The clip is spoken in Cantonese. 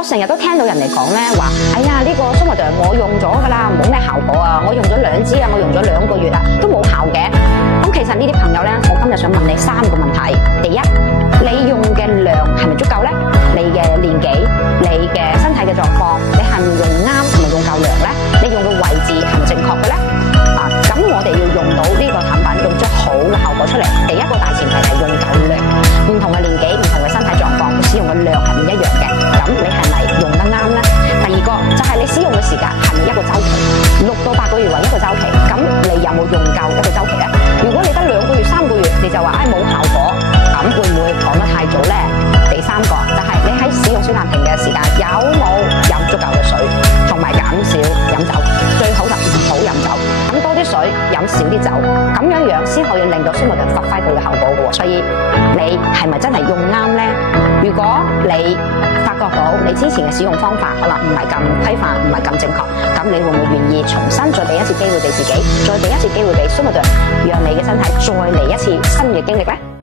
我成日都聽到人哋講咧話，哎呀呢個 Somador 我用咗㗎啦，冇咩效果啊，我用咗2支啊，我用咗2個月啦，都冇效嘅。咁其實呢啲朋友咧，我今日想問你3個問題。第一，你用嘅量係咪足夠咧？你嘅年紀、你嘅身體嘅狀況，你係咪用啱，係咪用夠量咧？你用嘅位置係咪正確嘅咧？咁我哋要用到呢個產品，用出好嘅效果出嚟。第一個大前提係用夠量，唔同嘅年紀、唔同嘅身體狀況，使用嘅量係唔一樣嘅。咁你係咪用得啱咧？第二個就係你使用嘅時間係咪一個週期，6到8個月為一個週期？咁你有冇用夠一個週期咧？如果你得2個月、3個月，你就話冇效果，咁會唔會講得太早咧？第三個就係你喺使用小藍瓶嘅時間有冇飲足夠嘅水，同埋減少飲酒，最好就唔好飲酒，飲多啲水，飲少啲酒，咁樣先可以令到 Somador 發揮佢嘅效果嘅。所以你係咪真係用啱咧？如果你發覺到你之前嘅使用方法可能唔係咁規範，唔係咁正確，咁你會唔會願意重新再俾一次機會俾自己，再俾一次機會俾 Somador，讓你嘅身體再嚟一次新嘅經歷咧？